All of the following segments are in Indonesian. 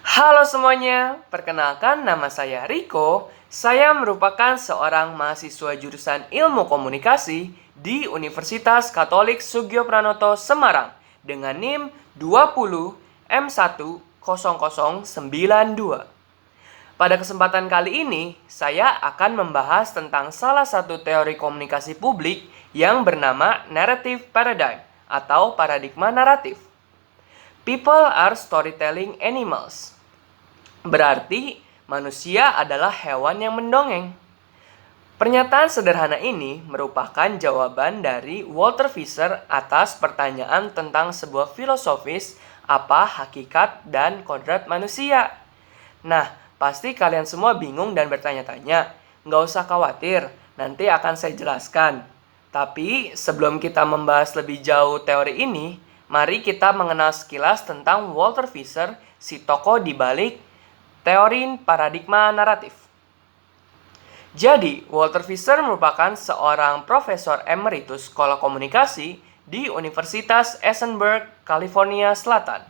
Halo semuanya, perkenalkan nama saya Riko. Saya merupakan seorang mahasiswa jurusan Ilmu Komunikasi di Universitas Katolik Sugio Pranoto Semarang dengan NIM 20M10092. Pada kesempatan kali ini, saya akan membahas tentang salah satu teori komunikasi publik yang bernama Narrative Paradigm atau paradigma naratif. People are storytelling animals. Berarti manusia adalah hewan yang mendongeng. Pernyataan sederhana ini merupakan jawaban dari Walter Fisher atas pertanyaan tentang sebuah filosofis apa hakikat dan kodrat manusia. Nah, pasti kalian semua bingung dan bertanya-tanya. Nggak usah khawatir, nanti akan saya jelaskan. Tapi sebelum kita membahas lebih jauh teori ini, mari kita mengenal sekilas tentang Walter Fisher, si tokoh di balik teori paradigma naratif. Jadi, Walter Fisher merupakan seorang profesor emeritus sekolah komunikasi di Universitas Edinburgh, California Selatan.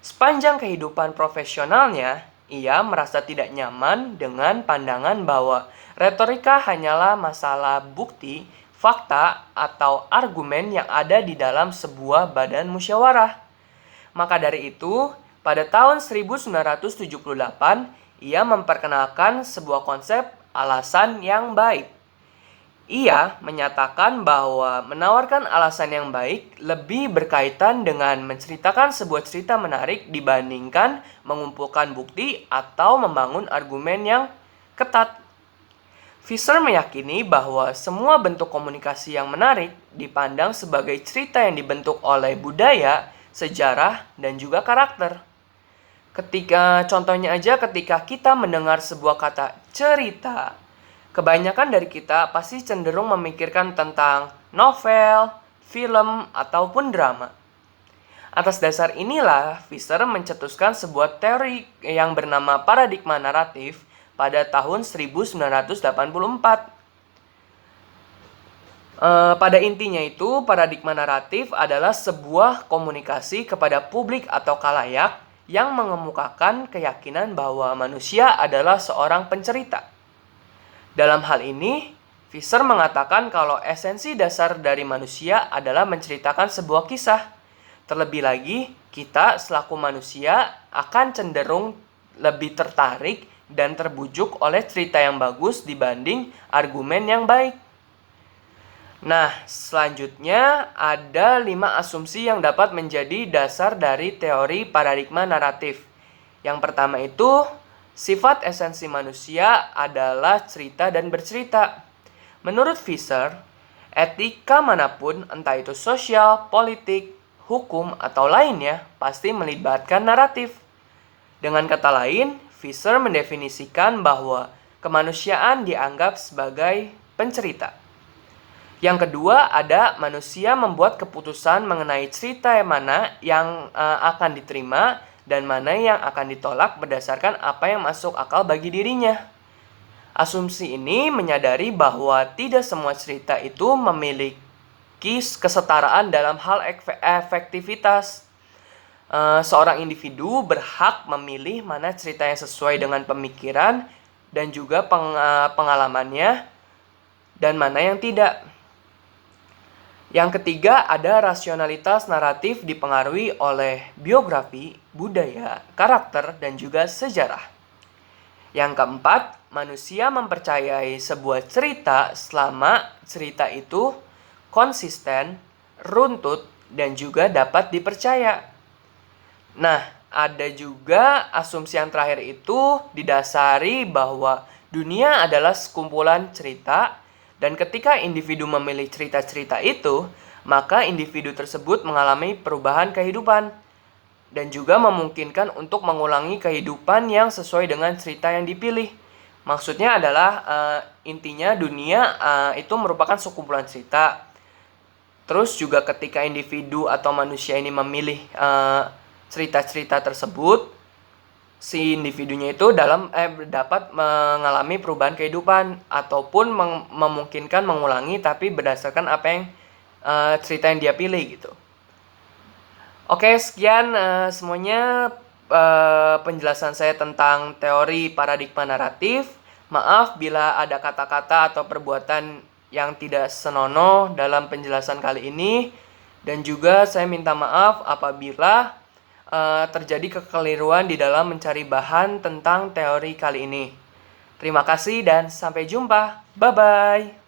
Sepanjang kehidupan profesionalnya, ia merasa tidak nyaman dengan pandangan bahwa retorika hanyalah masalah bukti, fakta, atau argumen yang ada di dalam sebuah badan musyawarah. Maka dari itu, pada tahun 1978, ia memperkenalkan sebuah konsep alasan yang baik. Ia menyatakan bahwa menawarkan alasan yang baik lebih berkaitan dengan menceritakan sebuah cerita menarik dibandingkan mengumpulkan bukti atau membangun argumen yang ketat. Fisher meyakini bahwa semua bentuk komunikasi yang menarik dipandang sebagai cerita yang dibentuk oleh budaya, sejarah, dan juga karakter. Contohnya aja ketika kita mendengar sebuah kata cerita, kebanyakan dari kita pasti cenderung memikirkan tentang novel, film, ataupun drama. Atas dasar inilah, Fisher mencetuskan sebuah teori yang bernama paradigma naratif pada tahun 1984. Pada intinya itu, paradigma naratif adalah sebuah komunikasi kepada publik atau khalayak yang mengemukakan keyakinan bahwa manusia adalah seorang pencerita. Dalam hal ini, Fisher mengatakan kalau esensi dasar dari manusia adalah menceritakan sebuah kisah. Terlebih lagi, kita selaku manusia akan cenderung lebih tertarik dan terbujuk oleh cerita yang bagus dibanding argumen yang baik. Nah, selanjutnya ada 5 asumsi yang dapat menjadi dasar dari teori paradigma naratif. Yang pertama itu, sifat esensi manusia adalah cerita dan bercerita. Menurut Fisher, etika manapun, entah itu sosial, politik, hukum, atau lainnya, pasti melibatkan naratif. Dengan kata lain, Fisher mendefinisikan bahwa kemanusiaan dianggap sebagai pencerita. Yang kedua, ada manusia membuat keputusan mengenai cerita yang mana yang akan diterima dan mana yang akan ditolak berdasarkan apa yang masuk akal bagi dirinya. Asumsi ini menyadari bahwa tidak semua cerita itu memiliki kesetaraan dalam hal efektivitas. Seorang individu berhak memilih mana cerita yang sesuai dengan pemikiran dan juga pengalamannya dan mana yang tidak. Yang ketiga, ada rasionalitas naratif dipengaruhi oleh biografi, budaya, karakter, dan juga sejarah. Yang keempat, manusia mempercayai sebuah cerita selama cerita itu konsisten, runtut, dan juga dapat dipercaya. Nah, ada juga asumsi yang terakhir itu didasari bahwa dunia adalah sekumpulan cerita. Dan ketika individu memilih cerita-cerita itu, maka individu tersebut mengalami perubahan kehidupan dan juga memungkinkan untuk mengulangi kehidupan yang sesuai dengan cerita yang dipilih. Maksudnya adalah intinya dunia itu merupakan sekumpulan cerita. Terus juga ketika individu atau manusia ini memilih cerita-cerita tersebut, si individunya itu dapat mengalami perubahan kehidupan ataupun memungkinkan mengulangi tapi berdasarkan apa yang cerita yang dia pilih gitu. Oke, sekian semuanya penjelasan saya tentang teori paradigma naratif. Maaf bila ada kata-kata atau perbuatan yang tidak senonoh dalam penjelasan kali ini. Dan juga saya minta maaf apabila terjadi kekeliruan di dalam mencari bahan tentang teori kali ini. Terima kasih dan sampai jumpa. Bye-bye.